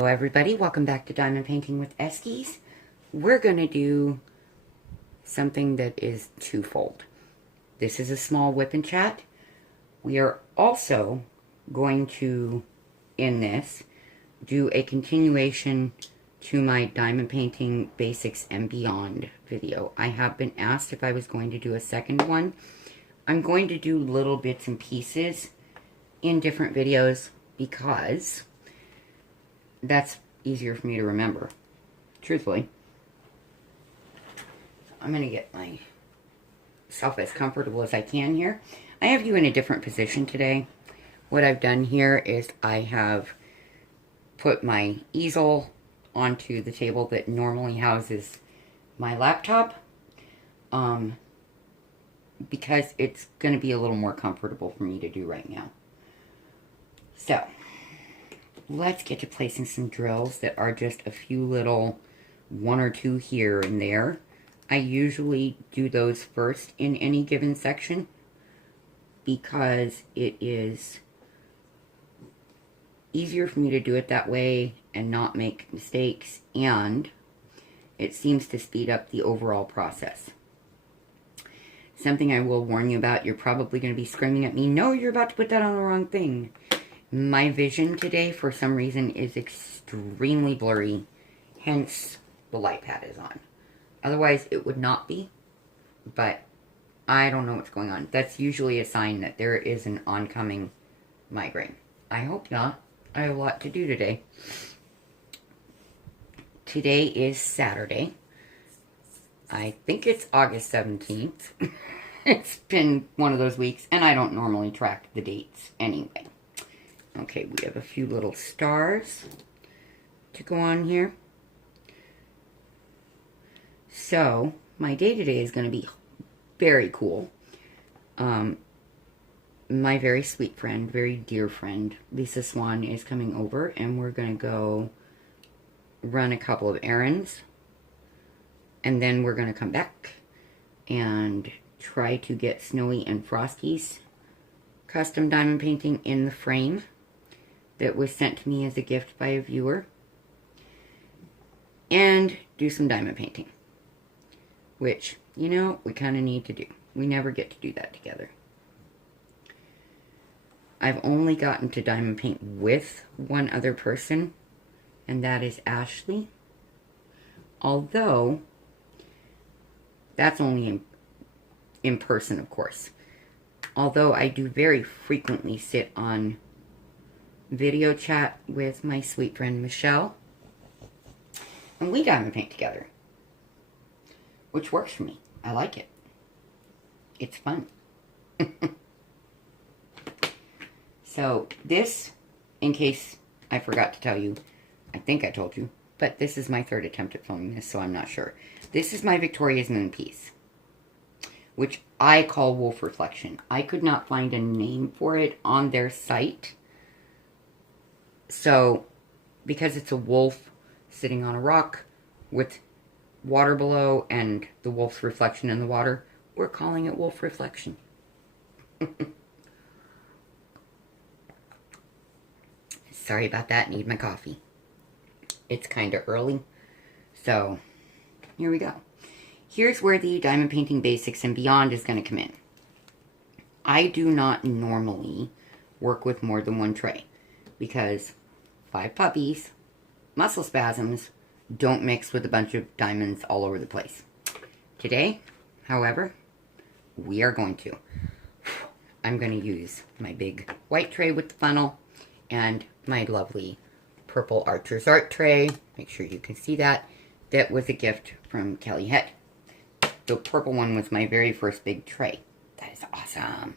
Hello everybody, welcome back to Diamond Painting with Eskies. We're going to do something that is twofold. This is a small whip and chat. We are also going to, in this, do a continuation to my Diamond Painting Basics and Beyond video. I have been asked if I was going to do a second one. I'm going to do little bits and pieces in different videos because that's easier for me to remember, truthfully. I'm going to get myself as comfortable as I can here. I have you in a different position today. What I've done here is I have put my easel onto the table that normally houses my laptop, because it's going to be a little more comfortable for me to do right now. So, let's get to placing some drills that are just a few little, one or two here and there. I usually do those first in any given section because it is easier for me to do it that way and not make mistakes, and it seems to speed up the overall process. Something I will warn you about, you're probably going to be screaming at me, no, you're about to put that on the wrong thing. My vision today, for some reason, is extremely blurry, hence the light pad is on. Otherwise, it would not be, but I don't know what's going on. That's usually a sign that there is an oncoming migraine. I hope not. I have a lot to do today. Today is Saturday. I think it's August 17th. It's been one of those weeks, and I don't normally track the dates anyway. Okay, we have a few little stars to go on here. So, my day today is going to be very cool. My very sweet friend, very dear friend, Lisa Swan, is coming over, and we're going to go run a couple of errands. And then we're going to come back and try to get Snowy and Frosty's custom diamond painting in the frame that was sent to me as a gift by a viewer, and do some diamond painting, which, you know, we kind of need to do. We never get to do that together. I've only gotten to diamond paint with one other person, and that is Ashley. Although, that's only in person, of course. Although I do very frequently sit on video chat with my sweet friend Michelle, and we diamond paint together, which works for me. I like it. It's fun. So this, in case I forgot to tell you, I think I told you, but this is my third attempt at filming this, so I'm not sure. This is my Victoria's Moon piece, which I call Wolf Reflection. I could not find a name for it on their site. So, because it's a wolf sitting on a rock with water below and the wolf's reflection in the water, we're calling it Wolf Reflection. Sorry about that, need my coffee. It's kind of early, so here we go. Here's where the Diamond Painting Basics and Beyond is going to come in. I do not normally work with more than one tray because 5 puppies, muscle spasms, don't mix with a bunch of diamonds all over the place. Today, however, we are going to. I'm going to use my big white tray with the funnel and my lovely purple Archer's Art tray. Make sure you can see that. That was a gift from Kelly Head. The purple one was my very first big tray. That is awesome.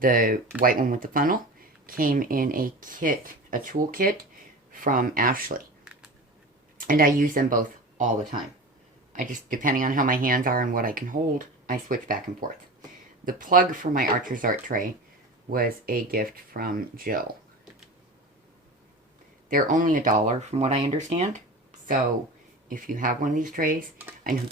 The white one with the funnel came in a kit, a tool kit from Ashley. And I use them both all the time. I just, depending on how my hands are and what I can hold, I switch back and forth. The plug for my Archer's Art tray was a gift from Jill. They're only $1 from what I understand. So, if you have one of these trays, I know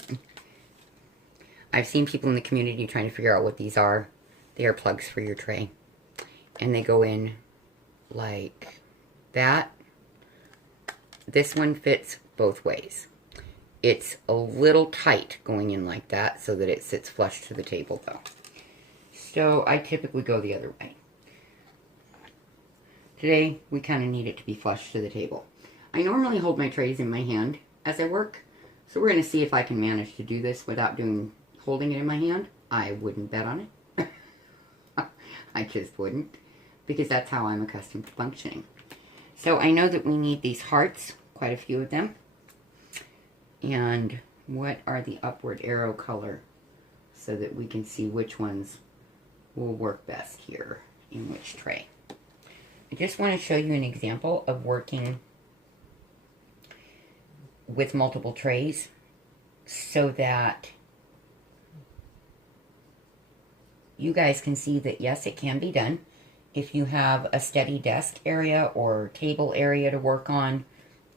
I've seen people in the community trying to figure out what these are. They are plugs for your tray. And they go in like that. This one fits both ways. It's a little tight going in like that so that it sits flush to the table though. So I typically go the other way. Today, we kind of need it to be flush to the table. I normally hold my trays in my hand as I work, so we're going to see if I can manage to do this without holding it in my hand. I wouldn't bet on it. I just wouldn't, because that's how I'm accustomed to functioning. So I know that we need these hearts, quite a few of them. And what are the upward arrow color so that we can see which ones will work best here in which tray. I just want to show you an example of working with multiple trays so that you guys can see that yes, it can be done. If you have a steady desk area or table area to work on,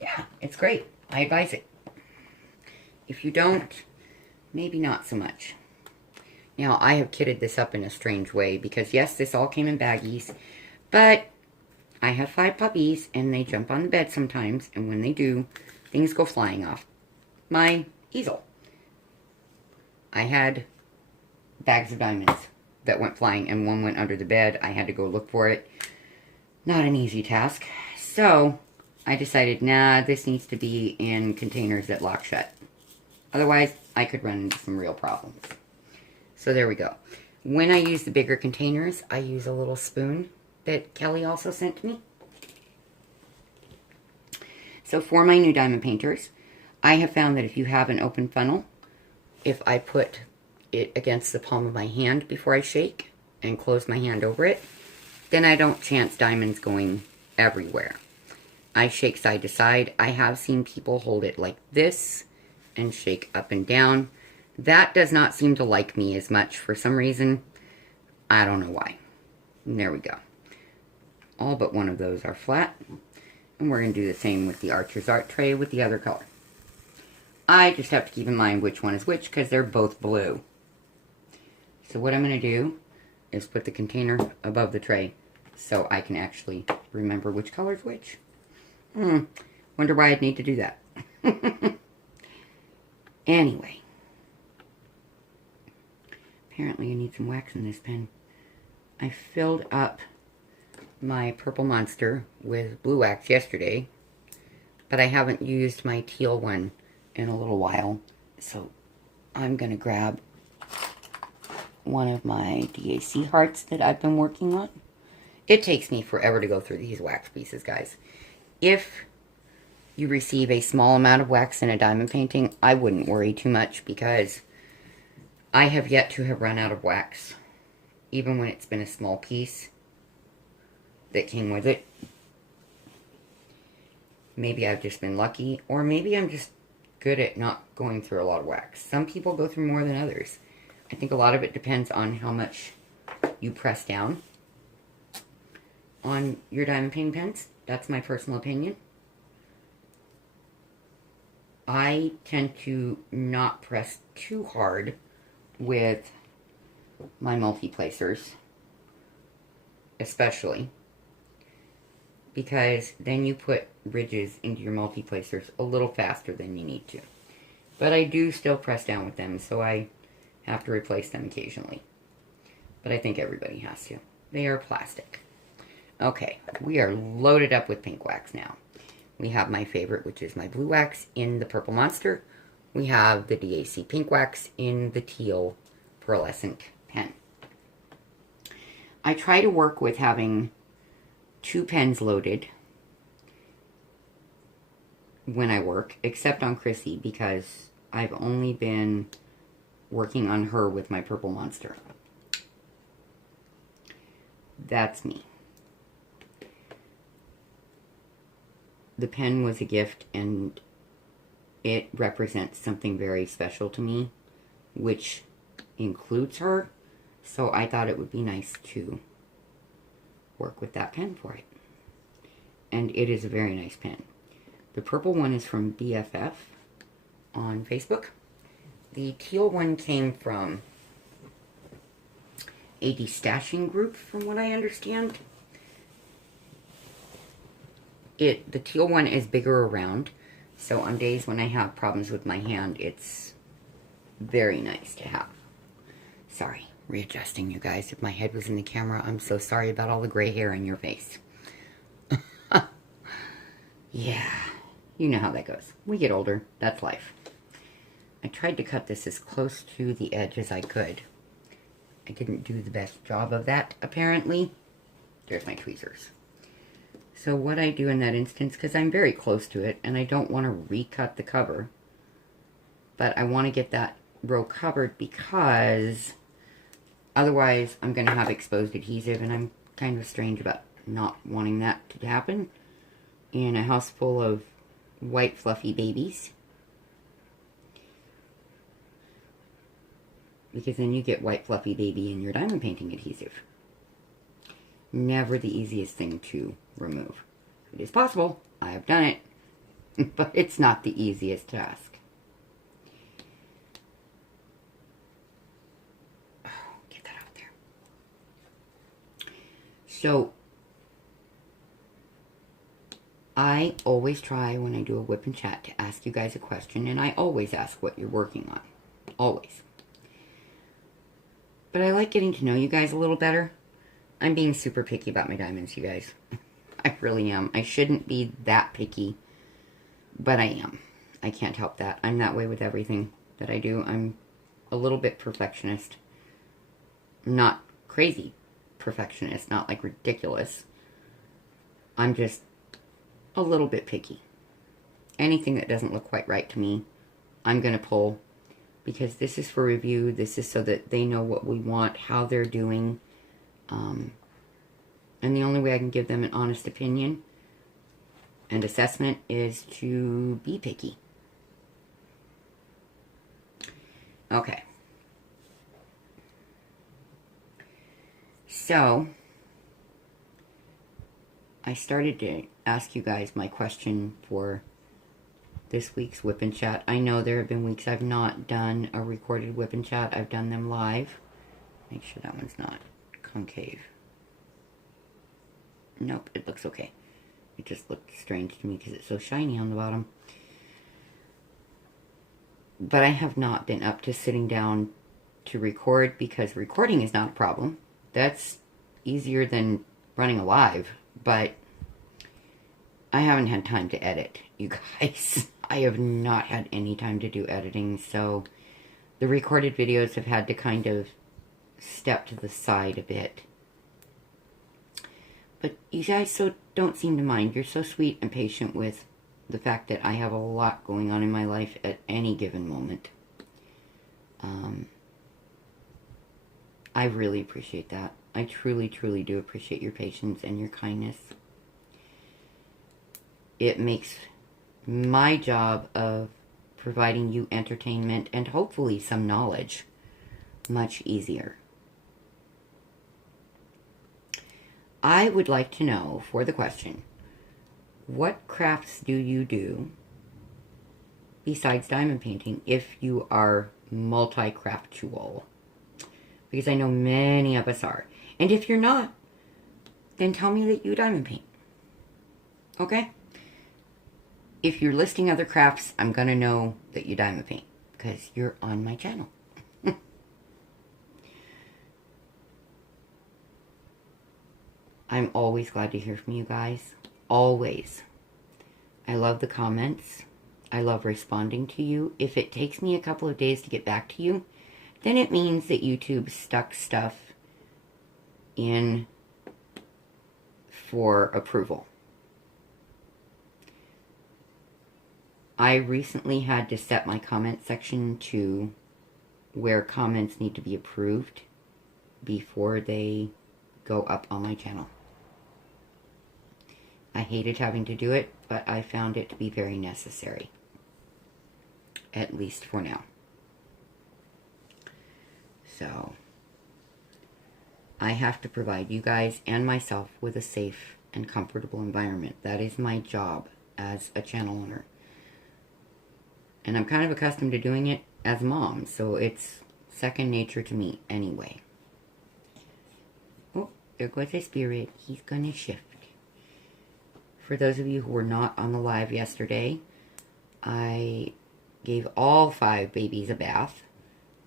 yeah, it's great. I advise it. If you don't, maybe not so much. Now, I have kitted this up in a strange way because yes, this all came in baggies, but I have 5 puppies and they jump on the bed sometimes, and when they do, things go flying off my easel. I had bags of diamonds that went flying, and one went under the bed. I had to go look for it. Not an easy task. So I decided, nah, this needs to be in containers that lock shut. Otherwise, I could run into some real problems. So there we go. When I use the bigger containers, I use a little spoon that Kelly also sent to me. So for my new diamond painters, I have found that if you have an open funnel, if I put it against the palm of my hand before I shake and close my hand over it, then I don't chance diamonds going everywhere. I shake side to side. I have seen people hold it like this and shake up and down. That does not seem to like me as much for some reason. I don't know why. And there we go. All but one of those are flat. And we're going to do the same with the Archer's Art tray with the other color. I just have to keep in mind which one is which because they're both blue. So what I'm going to do is put the container above the tray so I can actually remember which color is which. Wonder why I'd need to do that. Anyway. Apparently I need some wax in this pen. I filled up my Purple Monster with blue wax yesterday, but I haven't used my teal one in a little while, so I'm going to grab one of my DAC hearts that I've been working on. It takes me forever to go through these wax pieces, guys. If you receive a small amount of wax in a diamond painting, I wouldn't worry too much because I have yet to have run out of wax, even when it's been a small piece that came with it. Maybe I've just been lucky, or maybe I'm just good at not going through a lot of wax. Some people go through more than others. I think a lot of it depends on how much you press down on your diamond painting pens. That's my personal opinion. I tend to not press too hard with my multi-placers, especially because then you put ridges into your multi-placers a little faster than you need to. But I do still press down with them, so I have to replace them occasionally. But I think everybody has to. They are plastic. Okay, we are loaded up with pink wax now. We have my favorite, which is my blue wax in the Purple Monster. We have the DAC pink wax in the teal pearlescent pen. I try to work with having 2 pens loaded when I work, except on Chrissy, because I've only been working on her with my Purple Monster. That's me. The pen was a gift, and it represents something very special to me, which includes her, so I thought it would be nice to work with that pen for it. And it is a very nice pen. The purple one is from BFF on Facebook. The teal one came from a destashing group, from what I understand. The teal one is bigger around, so on days when I have problems with my hand, it's very nice to have. Sorry, readjusting, you guys. If my head was in the camera, I'm so sorry about all the gray hair in your face. Yeah, you know how that goes. We get older. That's life. I tried to cut this as close to the edge as I could. I didn't do the best job of that, apparently. There's my tweezers. So what I do in that instance, because I'm very close to it, and I don't want to recut the cover, but I want to get that row covered because otherwise I'm going to have exposed adhesive, and I'm kind of strange about not wanting that to happen in a house full of white fluffy babies. Because then you get white fluffy baby in your diamond painting adhesive. Never the easiest thing to remove. It is possible. I have done it. But it's not the easiest task. Oh, get that out there. So, I always try when I do a whip and chat to ask you guys a question. And I always ask what you're working on. Always. But I like getting to know you guys a little better. I'm being super picky about my diamonds, you guys. I really am. I shouldn't be that picky, but I am. I can't help that. I'm that way with everything that I do. I'm a little bit perfectionist. Not crazy perfectionist, not like ridiculous. I'm just a little bit picky. Anything that doesn't look quite right to me, I'm going to pull. Because this is for review. This is so that they know what we want, how they're doing. And the only way I can give them an honest opinion and assessment is to be picky. Okay. So, I started to ask you guys my question for this week's Whip and Chat. I know there have been weeks I've not done a recorded Whip and Chat. I've done them live. Make sure that one's not concave. Nope, it looks okay. It just looked strange to me because it's so shiny on the bottom. But I have not been up to sitting down to record because recording is not a problem. That's easier than running a live, but I haven't had time to edit, you guys. I have not had any time to do editing, so the recorded videos have had to kind of step to the side a bit. But you guys so don't seem to mind. You're so sweet and patient with the fact that I have a lot going on in my life at any given moment. I really appreciate that. I truly, truly do appreciate your patience and your kindness. It makes my job of providing you entertainment and hopefully some knowledge much easier. I would like to know, for the question, what crafts do you do besides diamond painting if you are multi-craftual? Because I know many of us are. And if you're not, then tell me that you diamond paint. Okay? If you're listing other crafts, I'm going to know that you diamond paint because you're on my channel. I'm always glad to hear from you guys. Always. I love the comments. I love responding to you. If it takes me a couple of days to get back to you, then it means that YouTube stuck stuff in for approval. I recently had to set my comment section to where comments need to be approved before they go up on my channel. I hated having to do it, but I found it to be very necessary. At least for now. So, I have to provide you guys and myself with a safe and comfortable environment. That is my job as a channel owner. And I'm kind of accustomed to doing it as a mom, so it's second nature to me anyway. Oh, there goes a spirit. He's gonna shift. For those of you who were not on the live yesterday, I gave all 5 babies a bath,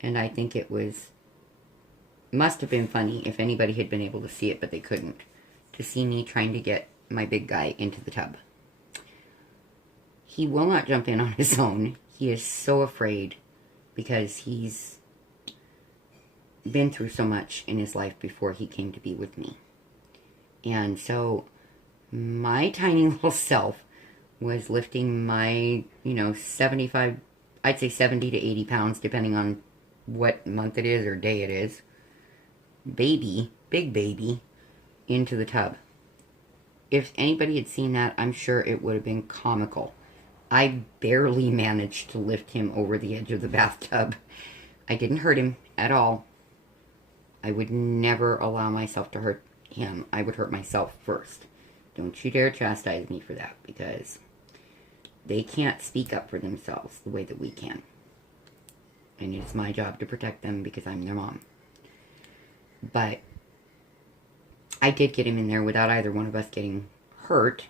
and I think it must have been funny if anybody had been able to see it, but they couldn't, to see me trying to get my big guy into the tub. He will not jump in on his own. He is so afraid because he's been through so much in his life before he came to be with me. And so my tiny little self was lifting my, 75, I'd say 70 to 80 pounds, depending on what month it is or day it is, big baby, into the tub. If anybody had seen that, I'm sure it would have been comical. I barely managed to lift him over the edge of the bathtub. I didn't hurt him at all. I would never allow myself to hurt him. I would hurt myself first. Don't you dare chastise me for that, because they can't speak up for themselves the way that we can. And it's my job to protect them because I'm their mom. But I did get him in there without either one of us getting hurt.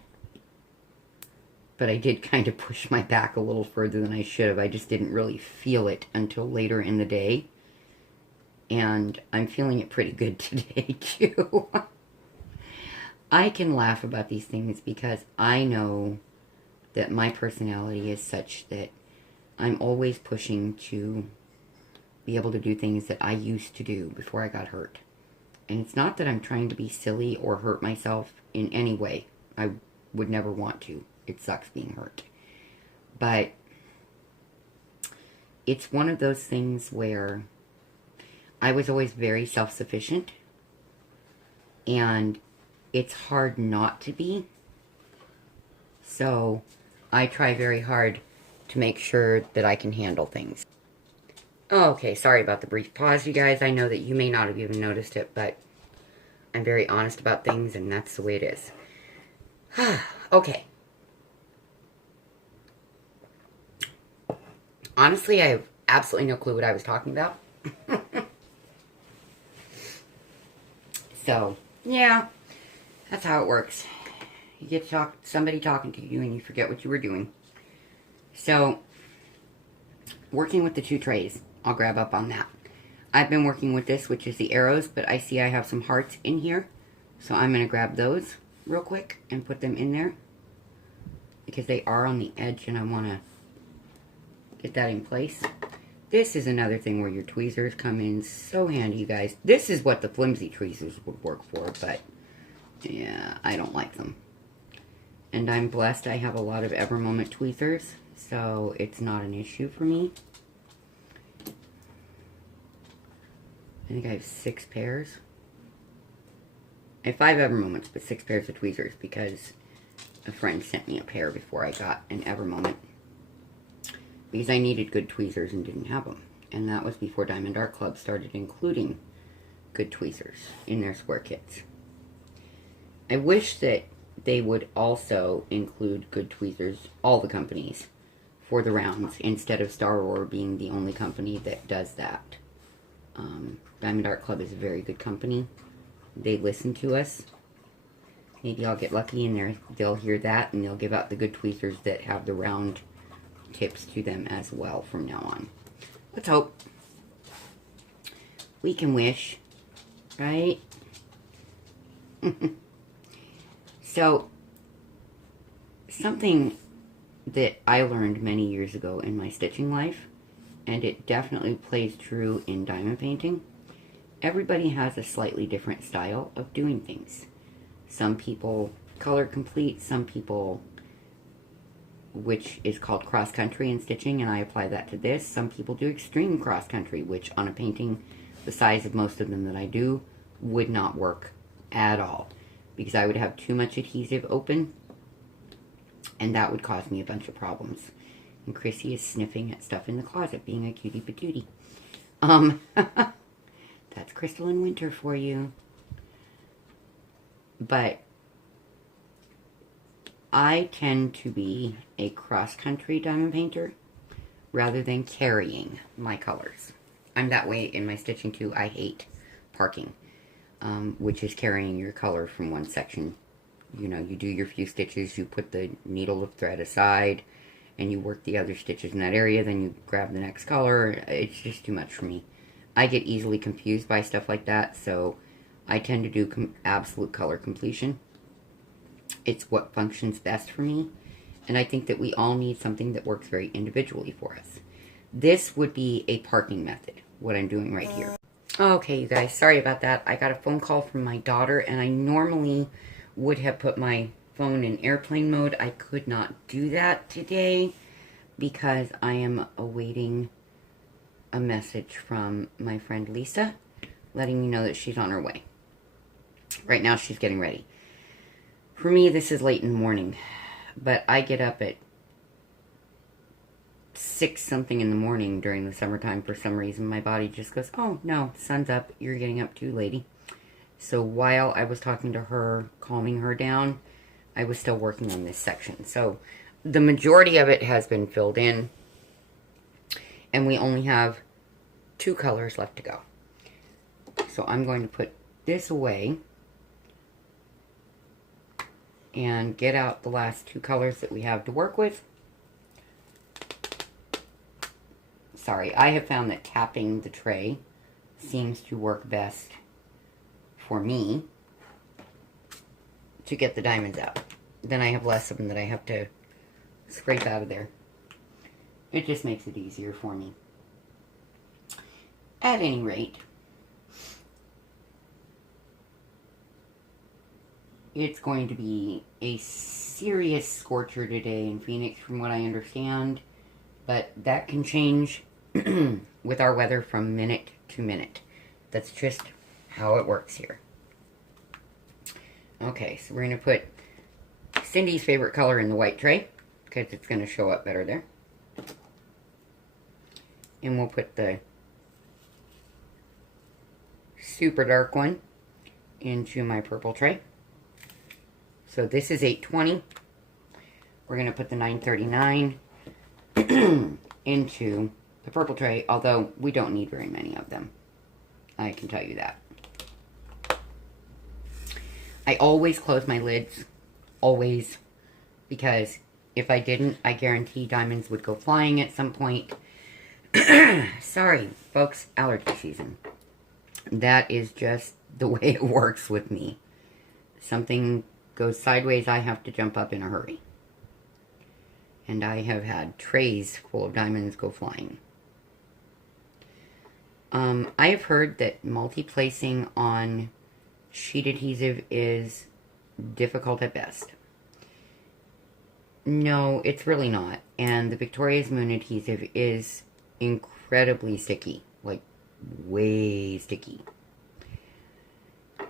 But I did kind of push my back a little further than I should have. I just didn't really feel it until later in the day. And I'm feeling it pretty good today, too. I can laugh about these things because I know that my personality is such that I'm always pushing to be able to do things that I used to do before I got hurt. And it's not that I'm trying to be silly or hurt myself in any way. I would never want to. It sucks being hurt. But it's one of those things where I was always very self-sufficient. And it's hard not to be. So I try very hard to make sure that I can handle things. Okay, sorry about the brief pause, you guys. I know that you may not have even noticed it, but I'm very honest about things, and that's the way it is. Okay. Honestly, I have absolutely no clue what I was talking about. So, yeah, that's how it works. You get somebody talking to you and you forget what you were doing. So, working with the 2 trays, I'll grab up on that. I've been working with this, which is the arrows, but I see I have some hearts in here. So I'm going to grab those real quick and put them in there, because they are on the edge and I want to get that in place. This is another thing where your tweezers come in so handy, you guys. This is what the flimsy tweezers would work for, but yeah, I don't like them. And I'm blessed I have a lot of Evermoment tweezers, so it's not an issue for me. I think I have 6 pairs. I have 5 Evermoments, but 6 pairs of tweezers because a friend sent me a pair before I got an Evermoment. Because I needed good tweezers and didn't have them. And that was before Diamond Art Club started including good tweezers in their square kits. I wish that they would also include good tweezers, all the companies, for the rounds, instead of Star Roar being the only company that does that. Diamond Art Club is a very good company. They listen to us. Maybe I'll get lucky and they'll hear that and they'll give out the good tweezers that have the round tips to them as well from now on. Let's hope. We can wish, right? So, something that I learned many years ago in my stitching life, and it definitely plays true in diamond painting. Everybody has a slightly different style of doing things. Some people color complete, some people, which is called cross country in stitching, and I apply that to this. Some people do extreme cross country, which on a painting the size of most of them that I do would not work at all, because I would have too much adhesive open, and that would cause me a bunch of problems. And Chrissy is sniffing at stuff in the closet, being a cutie patootie. That's Crystal in winter for you. But I tend to be a cross-country diamond painter rather than carrying my colors. I'm that way in my stitching too. I hate parking, which is carrying your color from one section You know, you do your few stitches, you put the needle of thread aside, and you work the other stitches in that area, then you grab the next color. It's just too much for me. I get easily confused by stuff like that, so I tend to do absolute color completion. It's what functions best for me, and I think that we all need something that works very individually for us. This would be a parking method, what I'm doing right here. Okay, you guys, sorry about that. I got a phone call from my daughter, and I normally would have put my phone in airplane mode. I could not do that today because I am awaiting a message from my friend Lisa letting me know that she's on her way. Right now she's getting ready. For me, this is late in the morning, but I get up at 6 something in the morning during the summertime. For some reason my body just goes, oh no, sun's up, you're getting up too, lady. So while I was talking to her, calming her down, I was still working on this section. So the majority of it has been filled in, and we only have 2 colors left to go. So I'm going to put this away and get out the last 2 colors that we have to work with. Sorry, I have found that tapping the tray seems to work best for me to get the diamonds out. Then I have less of them that I have to scrape out of there. It just makes it easier for me. At any rate, it's going to be a serious scorcher today in Phoenix from what I understand, but that can change with our weather from minute to minute. That's just how it works here. Okay, so we're going to put Cindy's favorite color in the white tray because it's going to show up better there. And we'll put the super dark one into my purple tray. So this is 820. We're going to put the 939 into the purple tray, although we don't need very many of them. I can tell you that. I always close my lids, always, because if I didn't, I guarantee diamonds would go flying at some point. Sorry, folks, allergy season. That is just the way it works with me. Something goes sideways, I have to jump up in a hurry. And I have had trays full of diamonds go flying. I have heard that multi-placing on sheet adhesive is difficult at best. No, it's really not. And the Victoria's Moon adhesive is incredibly sticky. Like, way sticky.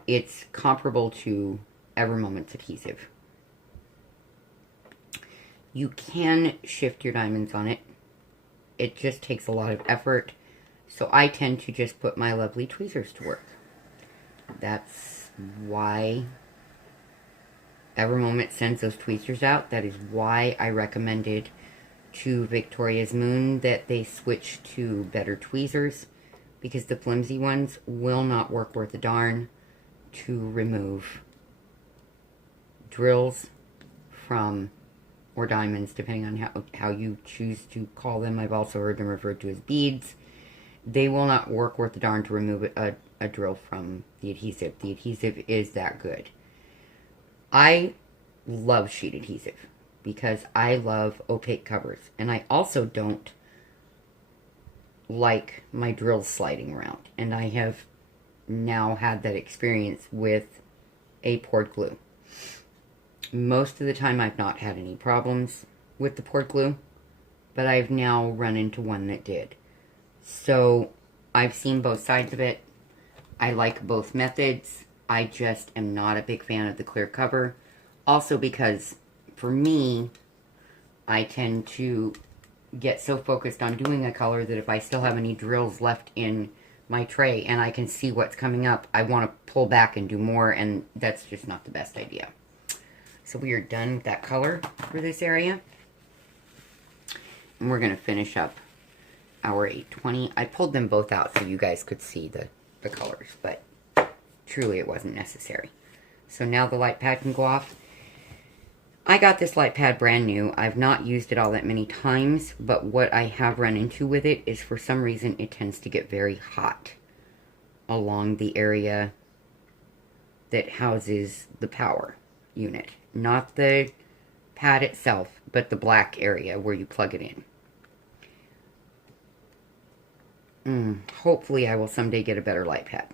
It's comparable to Evermoment's adhesive. You can shift your diamonds on it. It just takes a lot of effort. So I tend to just put my lovely tweezers to work. That's why Evermoment sends those tweezers out. That is why I recommended to Victoria's Moon that they switch to better tweezers, because the flimsy ones will not work worth a darn to remove drills from, or diamonds, depending on how you choose to call them. I've also heard them referred to as beads. They will not work worth a darn to remove a drill from the adhesive. The adhesive is that good. I love sheet adhesive because I love opaque covers. And I also don't like my drills sliding around. And I have now had that experience with a poured glue. Most of the time I've not had any problems with the poured glue, but I've now run into one that did. So I've seen both sides of it. I like both methods. I just am not a big fan of the clear cover. Also because, for me, I tend to get so focused on doing a color that if I still have any drills left in my tray and I can see what's coming up, I want to pull back and do more, and that's just not the best idea. So we are done with that color for this area. And we're going to finish up our 820. I pulled them both out so you guys could see the colors, but truly it wasn't necessary. So now the light pad can go off. I got this light pad brand new. I've not used it all that many times, but what I have run into with it is for some reason it tends to get very hot along the area that houses the power unit. Not the pad itself, but the black area where you plug it in. Hopefully I will someday get a better light pad.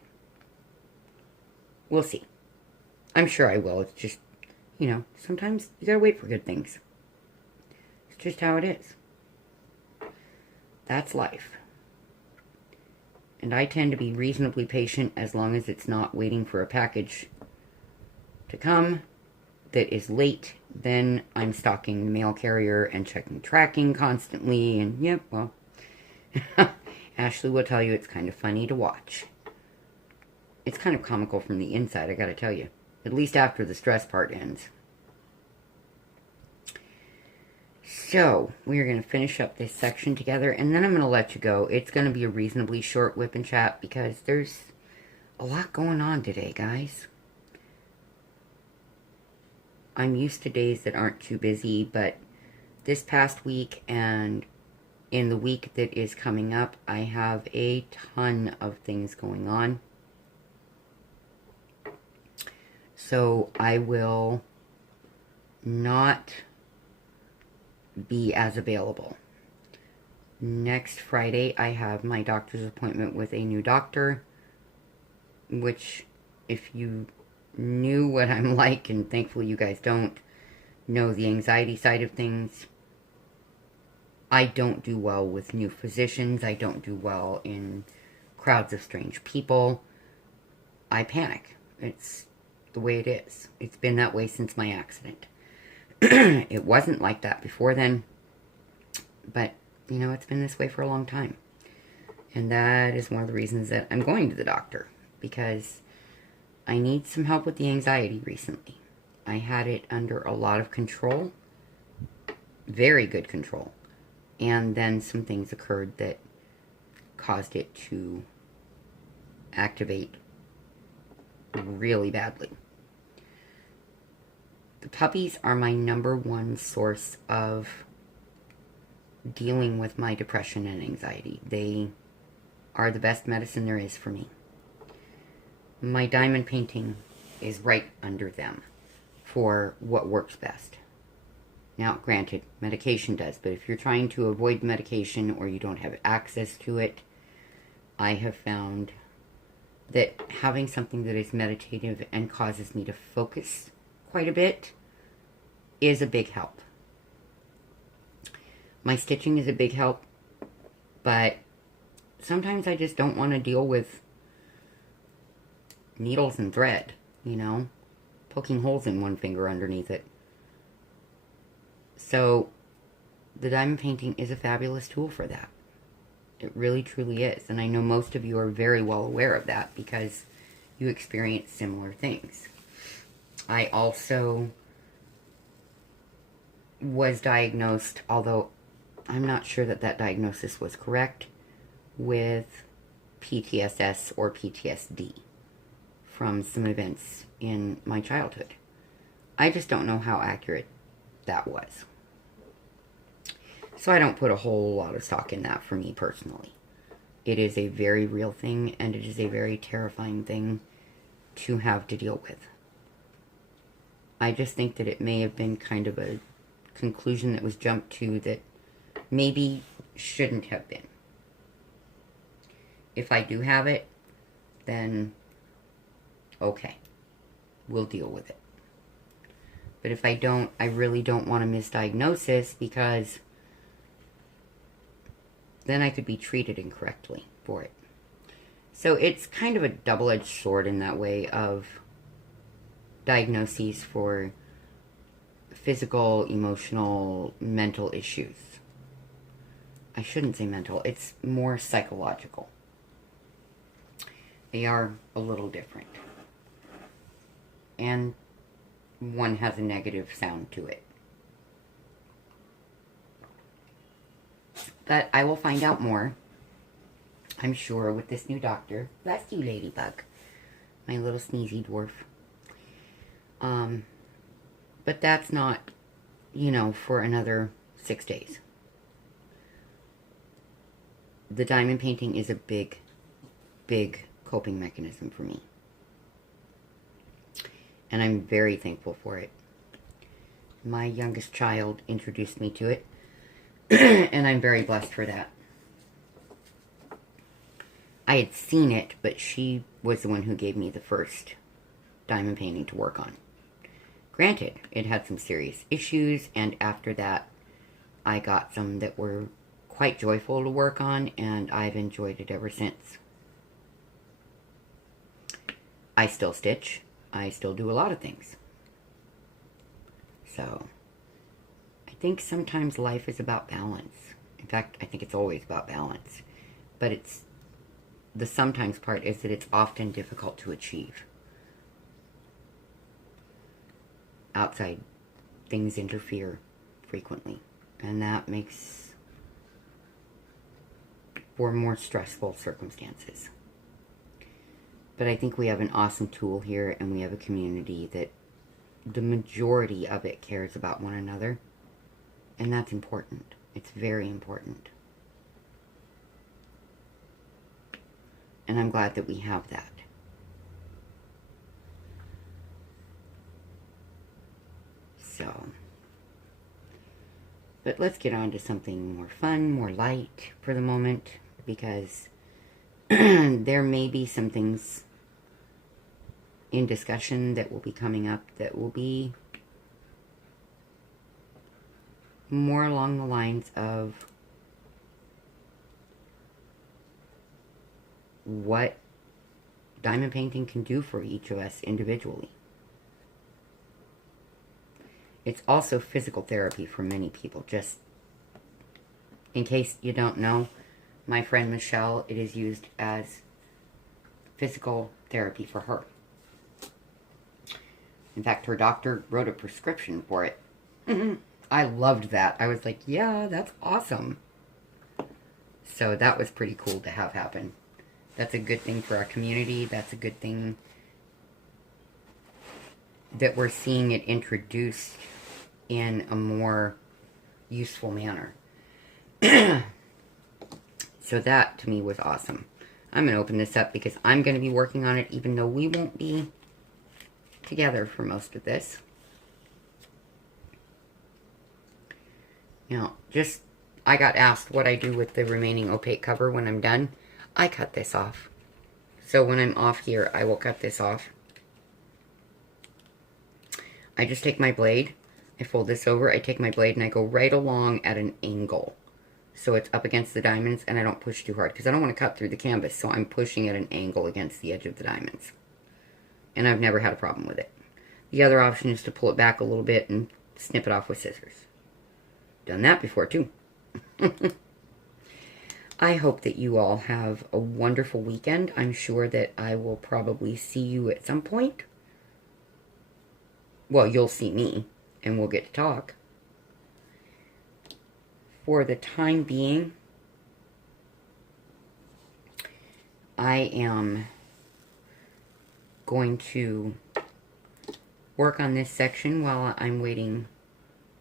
We'll see. I'm sure I will. It's just, you know, sometimes you gotta wait for good things. It's just how it is. That's life. And I tend to be reasonably patient as long as it's not waiting for a package to come that is late. Then I'm stalking the mail carrier and checking tracking constantly. And yep, well, Ashley will tell you it's kind of funny to watch. It's kind of comical from the inside, I gotta tell you. At least after the stress part ends. So, we're going to finish up this section together, and then I'm going to let you go. It's going to be a reasonably short whip and chat because there's a lot going on today, guys. I'm used to days that aren't too busy, but this past week and in the week that is coming up, I have a ton of things going on. So I will not be as available. Next Friday, I have my doctor's appointment with a new doctor, which, if you knew what I'm like, and thankfully you guys don't know the anxiety side of things, I don't do well with new physicians. I don't do well in crowds of strange people. I panic. It's the way it is. It's been that way since my accident. It wasn't like that before then, but, you know, it's been this way for a long time. And that is one of the reasons that I'm going to the doctor, because I need some help with the anxiety recently. I had it under a lot of control, very good control, and then some things occurred that caused it to activate really badly. The puppies are my number one source of dealing with my depression and anxiety. They are the best medicine there is for me. My diamond painting is right under them for what works best. Now, granted, medication does, but if you're trying to avoid medication or you don't have access to it, I have found that having something that is meditative and causes me to focus quite a bit is a big help. My stitching is a big help, but sometimes I just don't want to deal with needles and thread, you know, poking holes in one finger underneath it. So the diamond painting is a fabulous tool for that. It really, truly is. And I know most of you are very well aware of that because you experience similar things. I also was diagnosed, although I'm not sure that that diagnosis was correct, with PTSS or PTSD from some events in my childhood. I just don't know how accurate that was. So I don't put a whole lot of stock in that for me personally. It is a very real thing, and it is a very terrifying thing to have to deal with. I just think that it may have been kind of a conclusion that was jumped to that maybe shouldn't have been. If I do have it, then okay, we'll deal with it. But if I don't, I really don't want a misdiagnosis, because then I could be treated incorrectly for it. So it's kind of a double-edged sword in that way of diagnoses for physical, emotional, mental issues. I shouldn't say mental, it's more psychological. They are a little different. And one has a negative sound to it. But I will find out more, I'm sure, with this new doctor. Bless you, Ladybug. My little sneezy dwarf. But that's not you know, for another 6 days. The diamond painting is a big, big coping mechanism for me. And I'm very thankful for it. My youngest child introduced me to it, and I'm very blessed for that. I had seen it, but she was the one who gave me the first diamond painting to work on. Granted, it had some serious issues, and after that, I got some that were quite joyful to work on, and I've enjoyed it ever since. I still stitch. I still do a lot of things. So, I think sometimes life is about balance. In fact, I think it's always about balance. But it's, the sometimes part is that it's often difficult to achieve. Outside things interfere frequently. And that makes for more stressful circumstances. But I think we have an awesome tool here, and we have a community that the majority of it cares about one another. And that's important. It's very important. And I'm glad that we have that. So, but let's get on to something more fun, more light for the moment, because there may be some things in discussion that will be coming up that will be more along the lines of what diamond painting can do for each of us individually. It's also physical therapy for many people. Just in case you don't know, my friend Michelle, it is used as physical therapy for her. In fact, her doctor wrote a prescription for it. I loved that. I was like, yeah, that's awesome. So that was pretty cool to have happen. That's a good thing for our community. That's a good thing that we're seeing it introduced in a more useful manner. So that, to me, was awesome. I'm going to open this up because I'm going to be working on it, even though we won't be together for most of this. You know, just, I got asked what I do with the remaining opaque cover when I'm done. I cut this off. So when I'm off here, I will cut this off. I just take my blade, I fold this over, I take my blade and I go right along at an angle. So it's up against the diamonds and I don't push too hard because I don't want to cut through the canvas. So I'm pushing at an angle against the edge of the diamonds. And I've never had a problem with it. The other option is to pull it back a little bit and snip it off with scissors. Done that before too. I hope that you all have a wonderful weekend. I'm sure that I will probably see you at some point. Well, you'll see me, and we'll get to talk. For the time being, I am going to work on this section while I'm waiting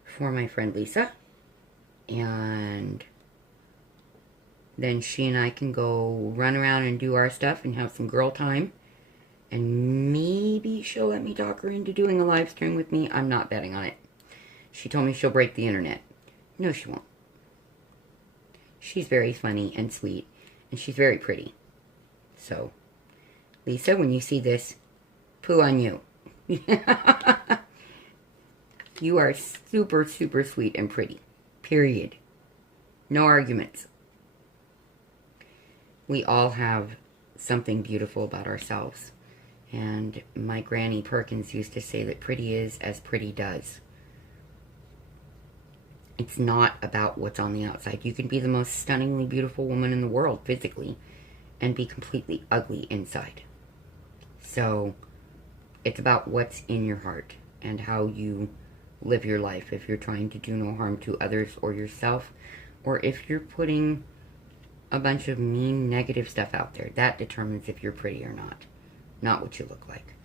for my friend Lisa. And then she and I can go run around and do our stuff and have some girl time. And maybe she'll let me talk her into doing a live stream with me. I'm not betting on it. She told me she'll break the internet. No, she won't. She's very funny and sweet. And she's very pretty. So, Lisa, when you see this, poo on you. You are super, super sweet and pretty. Period. No arguments. We all have something beautiful about ourselves. And my Granny Perkins used to say that pretty is as pretty does. It's not about what's on the outside. You can be the most stunningly beautiful woman in the world physically and be completely ugly inside. So it's about what's in your heart and how you live your life. If you're trying to do no harm to others or yourself, or if you're putting a bunch of mean, negative stuff out there, that determines if you're pretty or not. Not what you look like.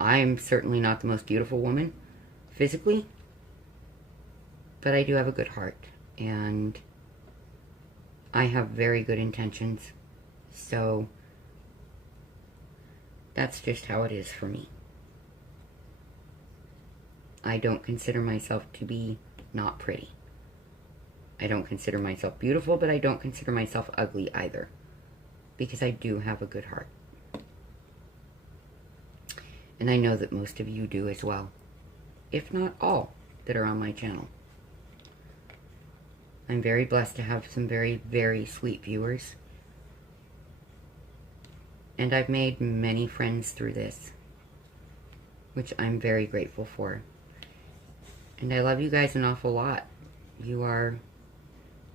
I'm certainly not the most beautiful woman physically, But I do have a good heart, and I have very good intentions. So that's just how it is for me. I don't consider myself to be not pretty. I don't consider myself beautiful, but I don't consider myself ugly either, because I do have a good heart. And I know that most of you do as well, if not all that are on my channel. I'm very blessed to have some very, very sweet viewers. And I've made many friends through this, which I'm very grateful for. And I love you guys an awful lot. You are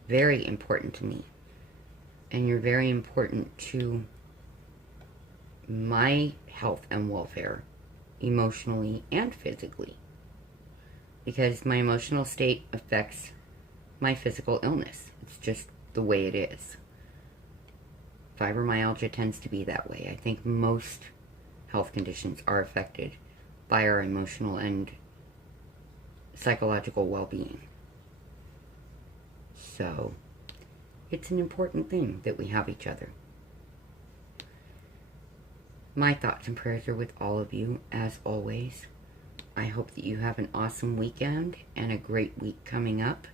very important to me. And you're very important to my health and welfare, emotionally and physically. Because my emotional state affects my physical illness. It's just the way it is. Fibromyalgia tends to be that way. I think most health conditions are affected by our emotional and psychological well-being. So, it's an important thing that we have each other. My thoughts and prayers are with all of you, as always. I hope that you have an awesome weekend and a great week coming up.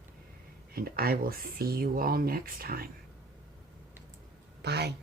And I will see you all next time. Bye.